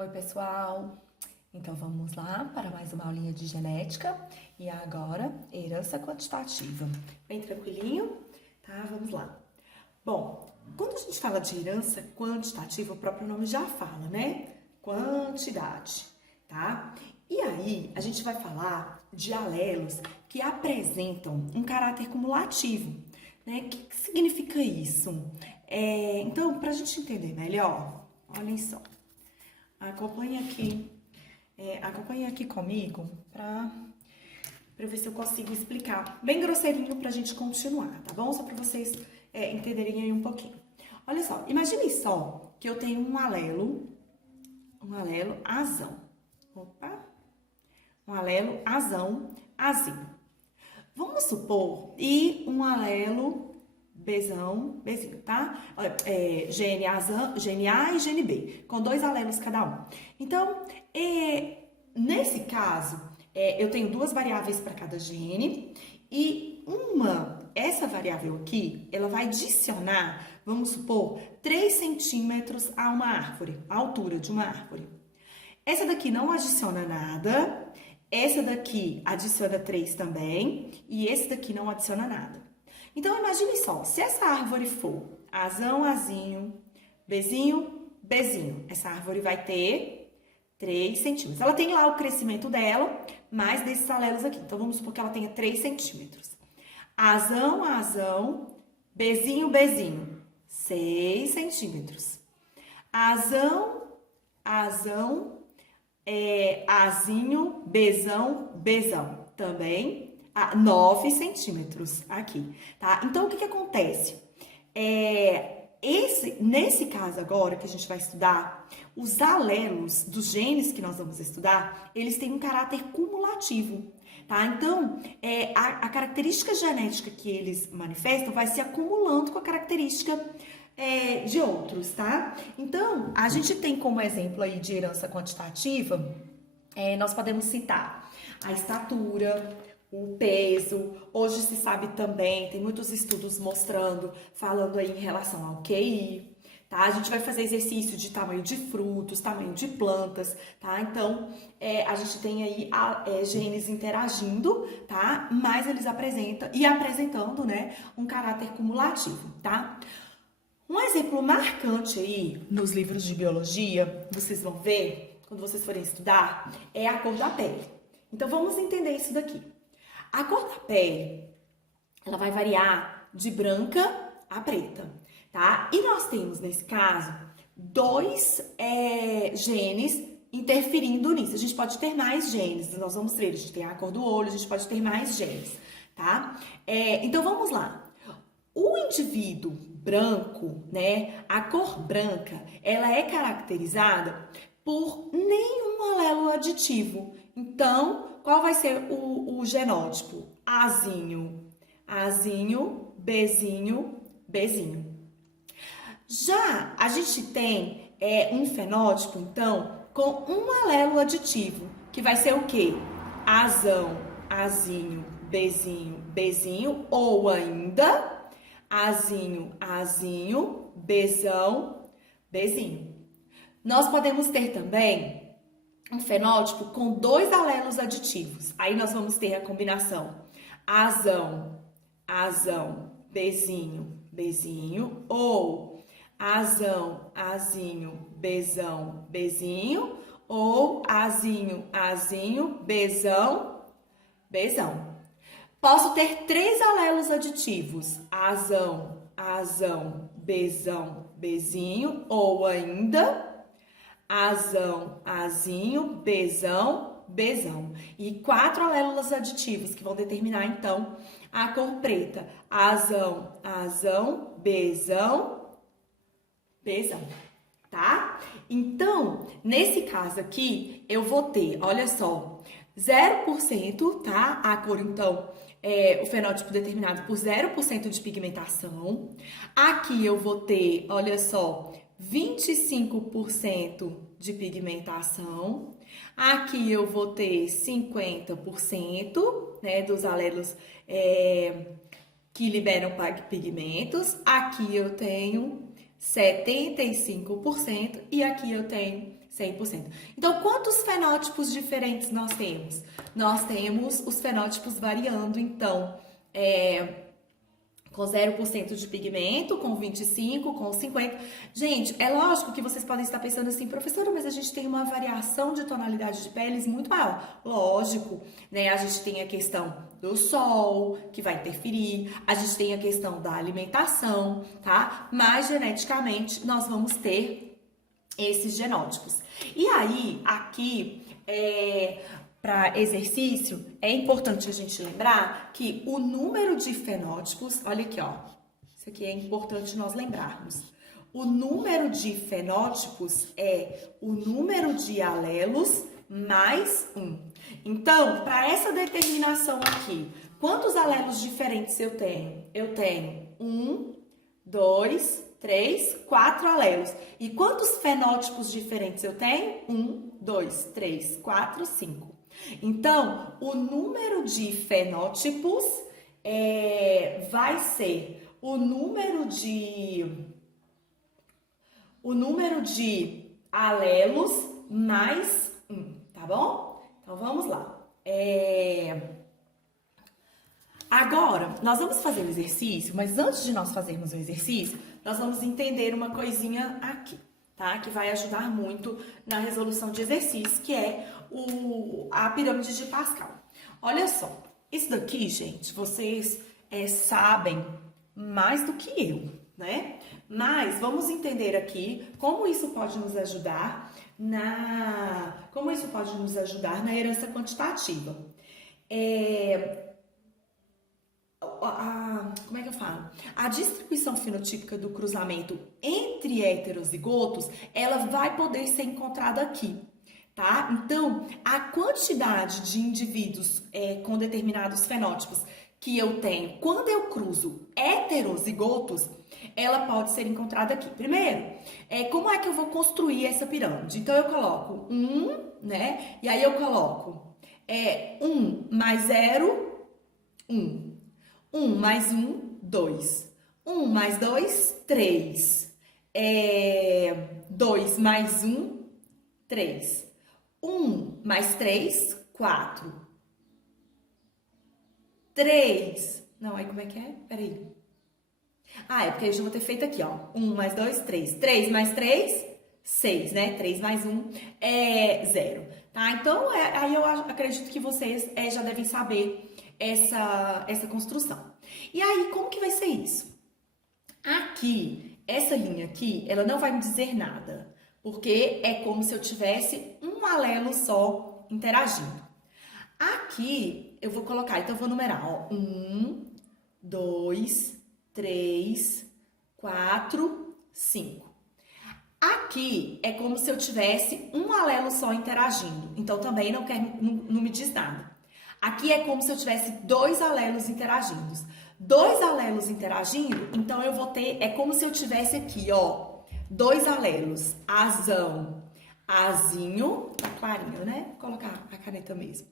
Oi, pessoal! Então vamos lá para mais uma aulinha de genética e agora herança quantitativa. Bem tranquilinho? Tá, vamos lá. Bom, quando a gente fala de herança quantitativa, o próprio nome já fala, né? Quantidade, tá? E aí, a gente vai falar de alelos que apresentam um caráter cumulativo, né? O que significa isso? Então, para a gente entender melhor, olhem só. Acompanhe aqui comigo para ver se eu consigo explicar bem grosseirinho para a gente continuar, tá bom? Só para vocês entenderem aí um pouquinho. Olha só, imagine só que eu tenho um alelo azão. Opa! Um alelo azão, azinho. Vamos supor, e um alelo Bzão, Bzinho, tá? Gene A e gene B, com 2 alelos cada um. Então, nesse caso, eu tenho 2 variáveis para cada gene e essa variável aqui, ela vai adicionar, vamos supor, 3 centímetros a uma árvore, a altura de uma árvore. Essa daqui não adiciona nada, essa daqui adiciona 3 também e esse daqui não adiciona nada. Então, imagine só, se essa árvore for azão, azinho, bezinho, bezinho, essa árvore vai ter 3 centímetros. Ela tem lá o crescimento dela, mais desses alelos aqui. Então, vamos supor que ela tenha 3 centímetros. Azão, azão, bezinho, bezinho, 6 centímetros. Azão, azão, azinho, bezão, bezão, também 9 centímetros aqui, tá? Então, o que acontece? Nesse caso agora que a gente vai estudar, os alelos dos genes que nós vamos estudar, eles têm um caráter cumulativo, tá? Então, a característica genética que eles manifestam vai se acumulando com a característica de outros, tá? Então, a gente tem como exemplo aí de herança quantitativa, nós podemos citar a estatura, o peso. Hoje se sabe também, tem muitos estudos mostrando, falando aí em relação ao QI, tá? A gente vai fazer exercício de tamanho de frutos, tamanho de plantas, tá? Então, a gente tem aí genes interagindo, tá? Mas eles apresentando, né, um caráter cumulativo, tá? Um exemplo marcante aí nos livros de biologia, vocês vão ver, quando vocês forem estudar, é a cor da pele. Então, vamos entender isso daqui. A cor da pele, ela vai variar de branca a preta, tá? E nós temos, nesse caso, 2 genes interferindo nisso. A gente pode ter mais genes, nós vamos ver, a gente tem a cor do olho, a gente pode ter mais genes, tá? Então, vamos lá. O indivíduo branco, né, a cor branca, ela é caracterizada por nenhum alelo aditivo. Então, qual vai ser o genótipo? Azinho, azinho, bezinho, bezinho. Já a gente tem um fenótipo, então, com um alelo aditivo, que vai ser o quê? Azão, azinho, bezinho, bezinho, ou ainda azinho, azinho, bezão, bezinho. Nós podemos ter também um fenótipo com 2 alelos aditivos. Aí nós vamos ter a combinação azão, azão, bezinho, bezinho, ou azão, azinho, bezão, bezinho, ou azinho, azinho, bezão, bezão. Posso ter 3 alelos aditivos, azão, azão, bezão, bezinho, ou ainda azão, azinho, bezão, bezão. E 4 alelos aditivos que vão determinar, então, a cor preta. Azão, azão, bezão, bezão, tá? Então, nesse caso aqui, eu vou ter, olha só, 0%, tá? A cor, então, o fenótipo determinado por 0% de pigmentação. Aqui eu vou ter, olha só, 25% de pigmentação. Aqui eu vou ter 50%, né, dos alelos que liberam pigmentos. Aqui eu tenho 75% e aqui eu tenho 100%. Então, quantos fenótipos diferentes nós temos? Nós temos os fenótipos variando, então, com 0% de pigmento, com 25%, com 50%. Gente, é lógico que vocês podem estar pensando assim, professora, mas a gente tem uma variação de tonalidade de peles muito maior. Lógico, né? A gente tem a questão do sol, que vai interferir, a gente tem a questão da alimentação, tá? Mas, geneticamente, nós vamos ter esses genótipos. E aí, aqui, para exercício, é importante a gente lembrar que o número de fenótipos, olha aqui, ó, isso aqui é importante nós lembrarmos. O número de fenótipos é o número de alelos mais 1. Então, para essa determinação aqui, quantos alelos diferentes eu tenho? Eu tenho 1, 2, 3, 4 alelos. E quantos fenótipos diferentes eu tenho? 1, 2, 3, 4, 5. Então, o número de fenótipos vai ser o número de alelos mais 1, tá bom? Então, vamos lá. Agora, nós vamos fazer o exercício, mas antes de nós fazermos o exercício, nós vamos entender uma coisinha aqui, tá? Que vai ajudar muito na resolução de exercícios, que é a pirâmide de Pascal. Olha só, isso daqui, gente, vocês sabem mais do que eu, né? Mas vamos entender aqui como isso pode nos ajudar na herança quantitativa. Como é que eu falo? A distribuição fenotípica do cruzamento entre heterozigotos, ela vai poder ser encontrada aqui, tá? Então, a quantidade de indivíduos com determinados fenótipos que eu tenho quando eu cruzo heterozigotos, ela pode ser encontrada aqui. Primeiro, como é que eu vou construir essa pirâmide? Então, eu coloco 1, né? E aí eu coloco 1 mais 0, 1. 1 mais 1, 2. 1 mais 2, 3. 2 mais 1, 3. 1 mais 3, 4. 3. Não, aí como é que é? Peraí. É porque eu já vou ter feito aqui, ó. 1 mais 2, 3. 3 mais 3, 6, né? 3 mais 1 é 0. Tá? Então, aí eu acredito que vocês já devem saber essa construção. E aí, como que vai ser isso? Aqui, essa linha aqui, ela não vai me dizer nada, porque é como se eu tivesse um alelo só interagindo. Aqui, eu vou colocar, então eu vou numerar, ó, 1, 2, 3, 4, 5. Aqui é como se eu tivesse um alelo só interagindo, então também não me diz nada. Aqui é como se eu tivesse 2 alelos interagindo. 2 alelos interagindo, então eu vou ter, é como se eu tivesse aqui, ó, 2 alelos, azão, azinho, tá clarinho, né? Vou colocar a caneta mesmo.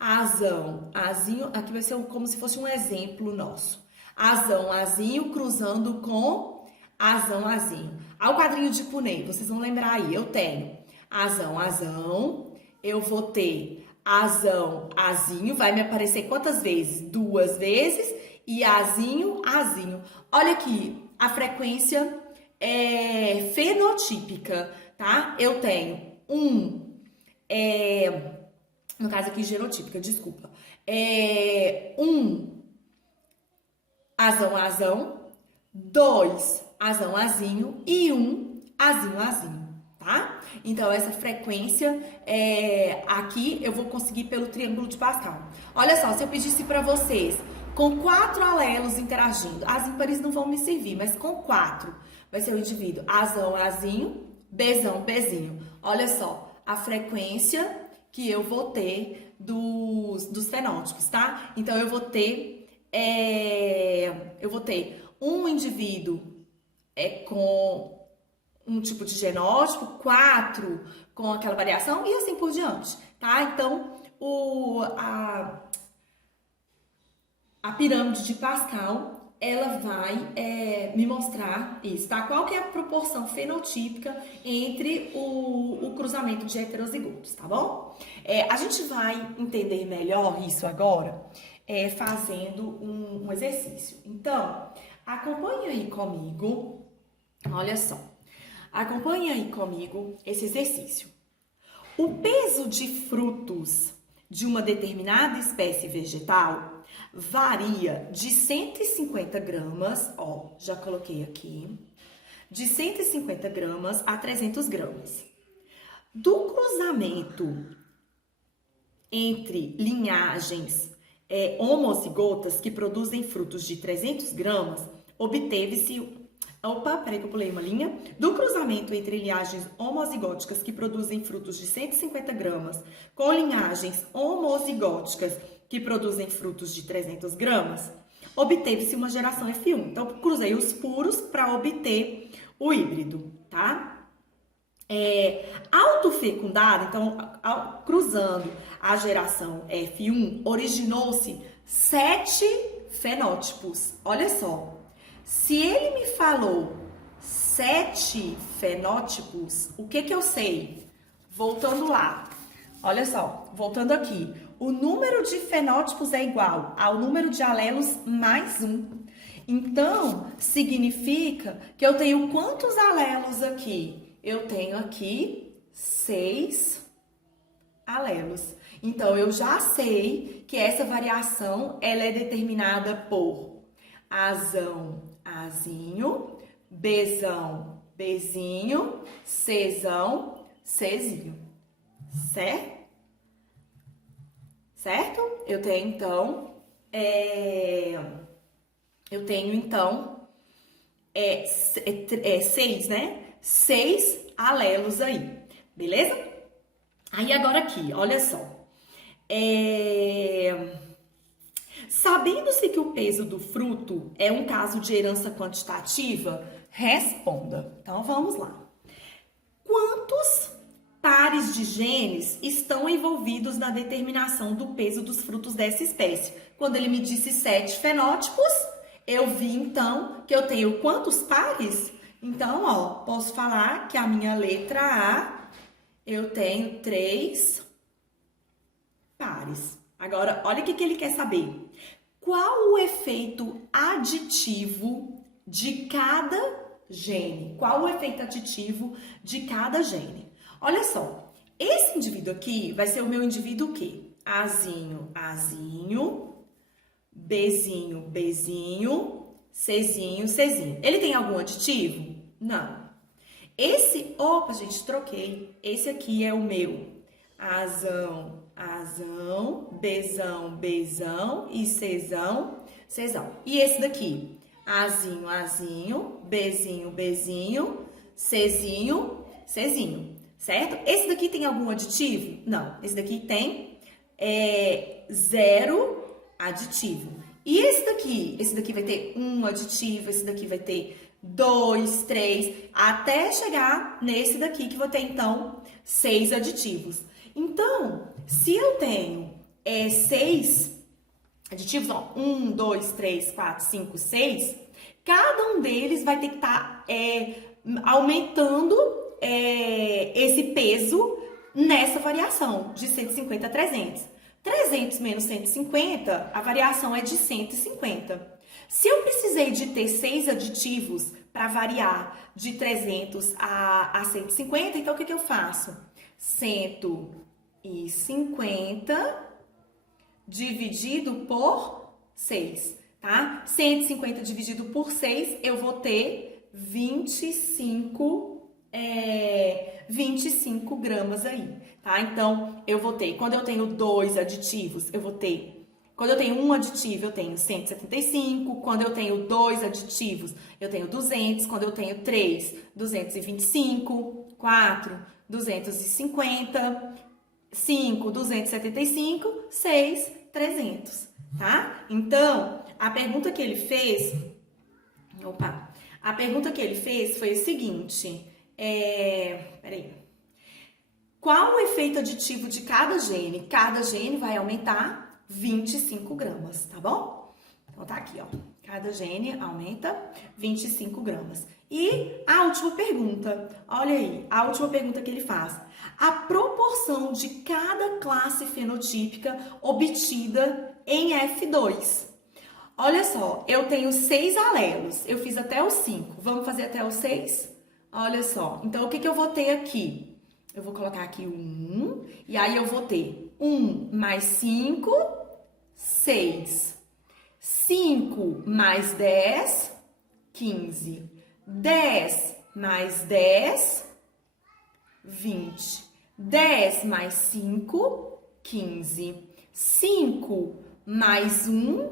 Azão, azinho, aqui vai ser como se fosse um exemplo nosso. Azão, azinho, cruzando com azão, azinho. Ao quadrinho de Punnett, vocês vão lembrar aí, eu tenho azão, azão, eu vou ter azão, azinho, vai me aparecer quantas vezes? 2 vezes, e azinho, azinho. Olha aqui, a frequência fenotípica, tá? Eu tenho no caso aqui genotípica, desculpa. 1 azão, azão, 2 azão, azinho e 1 azinho, azinho, tá? Então, essa frequência aqui eu vou conseguir pelo triângulo de Pascal. Olha só, se eu pedisse para vocês com 4 alelos interagindo, as ímpares não vão me servir, mas com 4 vai ser o indivíduo azão, azinho, bezão, bezinho. Olha só, a frequência que eu vou ter dos fenótipos, tá? Então, eu vou ter um indivíduo com um tipo de genótipo, 4 com aquela variação e assim por diante, tá? Então, a pirâmide de Pascal ela vai me mostrar isso, tá? Qual que é a proporção fenotípica entre o cruzamento de heterozigotos, tá bom? A gente vai entender melhor isso agora fazendo um exercício. Então, acompanha aí comigo, olha só, acompanha aí comigo esse exercício. O peso de frutos de uma determinada espécie vegetal varia de 150 gramas, ó, já coloquei aqui, de 150 gramas a 300 gramas. Do cruzamento entre linhagens homozigotas que produzem frutos de 300 gramas, obteve-se... Opa, peraí que eu pulei uma linha. Do cruzamento entre linhagens homozigóticas que produzem frutos de 150 gramas com linhagens homozigóticas que produzem frutos de 300 gramas, obteve-se uma geração F1. Então, cruzei os puros para obter o híbrido, tá? Autofecundado, então, cruzando a geração F1, originou-se 7 fenótipos. Olha só. Se ele me falou 7 fenótipos, o que eu sei? Voltando lá, olha só, voltando aqui. O número de fenótipos é igual ao número de alelos mais 1. Então, significa que eu tenho quantos alelos aqui? Eu tenho aqui 6 alelos. Então, eu já sei que essa variação ela é determinada por Azão, Azinho, Bzão, Bzinho, Czão, Czinho. Certo? Certo? Eu tenho, então, 6, né? 6 alelos aí, beleza? Aí agora aqui, olha só. Sabendo-se que o peso do fruto é um caso de herança quantitativa, responda. Então, vamos lá. Quantos pares de genes estão envolvidos na determinação do peso dos frutos dessa espécie? Quando ele me disse 7 fenótipos, eu vi, então, que eu tenho quantos pares? Então, ó, posso falar que a minha letra A, eu tenho 3 pares. Agora, olha o que ele quer saber. Qual o efeito aditivo de cada gene? Qual o efeito aditivo de cada gene? Olha só, esse indivíduo aqui vai ser o meu indivíduo o quê? Azinho, Azinho, Bzinho, Bzinho, Czinho, Czinho. Ele tem algum aditivo? Não. Opa, gente, troquei. Esse aqui é o meu Azão, Azão, Bzão, Bzão e Czão, Czão. E esse daqui? Azinho, Azinho, Bzinho, Bzinho, Czinho, Czinho. Certo? Esse daqui tem algum aditivo? Não. Esse daqui tem 0 aditivo. E esse daqui? Esse daqui vai ter 1 aditivo, esse daqui vai ter 2, 3, até chegar nesse daqui que vou ter, então, 6 aditivos. Então, se eu tenho 6 aditivos, ó, 1, 2, 3, 4, 5, 6, cada um deles vai ter que estar aumentando esse peso nessa variação de 150 a 300. 300 menos 150, a variação é de 150. Se eu precisei de ter 6 aditivos para variar de 300 a 150, então o que eu faço? 150 dividido por 6, tá? 150 dividido por 6, eu vou ter 25 gramas aí, tá? Então, eu vou ter, quando eu tenho 2 aditivos, quando eu tenho 1 aditivo, eu tenho 175, quando eu tenho 2 aditivos, eu tenho 200, quando eu tenho 3, 225, 4, 250, 5, 275, 6, 300, tá? Então, a pergunta que ele fez foi o seguinte, peraí. Qual o efeito aditivo de cada gene? Cada gene vai aumentar 25 gramas, tá bom? Então, tá aqui, ó. Cada gene aumenta 25 gramas. E a última pergunta, olha aí, a última pergunta que ele faz. A proporção de cada classe fenotípica obtida em F2. Olha só, eu tenho 6 alelos, eu fiz até os 5. Vamos fazer até os 6? Olha só, então o que eu vou ter aqui? Eu vou colocar aqui 1, e aí eu vou ter 1 mais 5, 6. 5 mais 10, 15. 10 mais 10, 20. 10 mais 5, 15. 5 mais 1,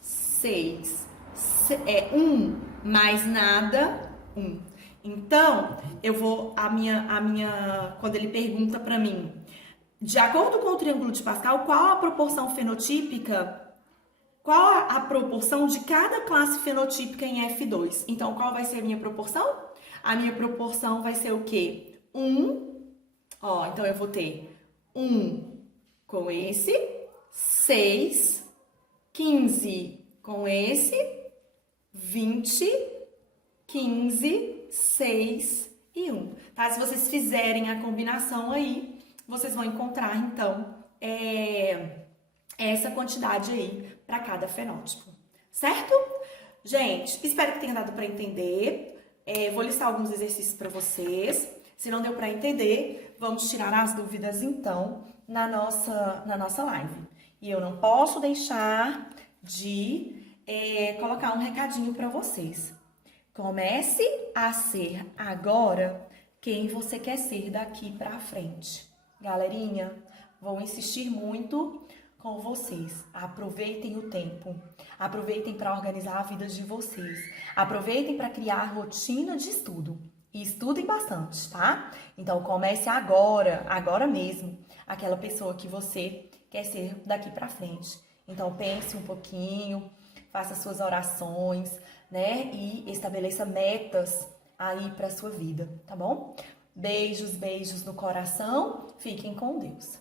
6. 1 mais nada, 1. Então, eu vou, quando ele pergunta para mim, de acordo com o triângulo de Pascal, qual a proporção fenotípica, qual a proporção de cada classe fenotípica em F2? Então, qual vai ser a minha proporção? A minha proporção vai ser o quê? 1, ó, então eu vou ter 1 com esse, 6, 15 com esse, 20, 15, 6 e 1. Tá? Se vocês fizerem a combinação aí, vocês vão encontrar, então, essa quantidade aí para cada fenótipo. Certo? Gente, espero que tenha dado para entender. Vou listar alguns exercícios para vocês. Se não deu para entender, vamos tirar as dúvidas, então, na nossa live. E eu não posso deixar de colocar um recadinho para vocês. Comece a ser agora quem você quer ser daqui para frente. Galerinha, vou insistir muito com vocês. Aproveitem o tempo. Aproveitem para organizar a vida de vocês. Aproveitem para criar rotina de estudo. E estudem bastante, tá? Então comece agora mesmo, aquela pessoa que você quer ser daqui para frente. Então pense um pouquinho, faça suas orações, né? E estabeleça metas aí para sua vida, tá bom? Beijos, beijos no coração. Fiquem com Deus.